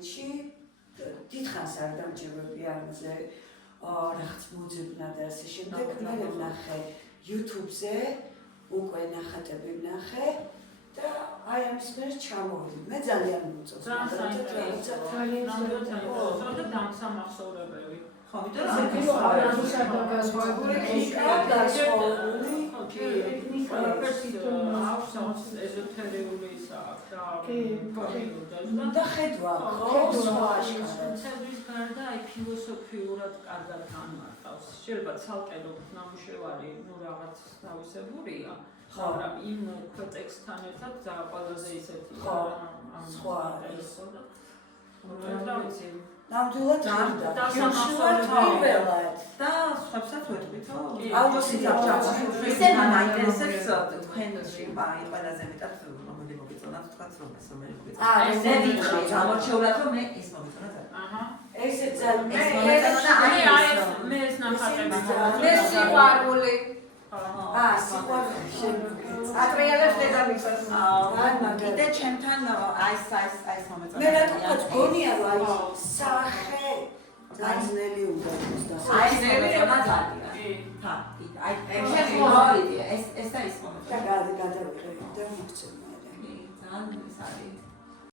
ინტერნეტში დიდხანს არ დამჭირვებდი ამაზე რაღაც მოძებნა და ასე შემდეგ მე ვნახე YouTube-ზე უკვე ნახატები ვნახე და აი ამის მიერ ჩამოვიდი. მე ძალიან მოწონს. ძალიან და დამსამახსოვრებელი. ხო, იმიტომ რომ ეზოთერიული და ხედვა ხო სხვა ცებრის გარდა აი ფილოსოფიურად კარგად განმარტავს. შეიძლება ცალკე ნამუშევარი რაღაც თავისებურია, მაგრამ იმ ტექსტთან ერთად ყველაზე ისეთი სხვა არის. ნამდვილად დავსამახსოვრებელი და სხვასაც ვეთქვითო? ისე მაინტერესებს თქვენში აი ყველაზე მეტად რომელი მოგიწონათ თქვათ რომ ეს რომელი მოგიწონათ? მე ვიტყვი ამორჩეულად რომ მე ის მოგიწონათ. ესე ძალიან მე ეს ნახატები მე სიყვარული სიყვარული ატრიალებს დედამისას კიდე ჩემთან აი ეს მომეწონა. მე რატომაც გონია რომ აი სახე ძნელი უნდა იყოს და აი ეს მომეწონა ძალიან. ხა, აი ეს და ის მომეწონა. და გადავიღე და მოგცემ მე. ძალიან ის არის.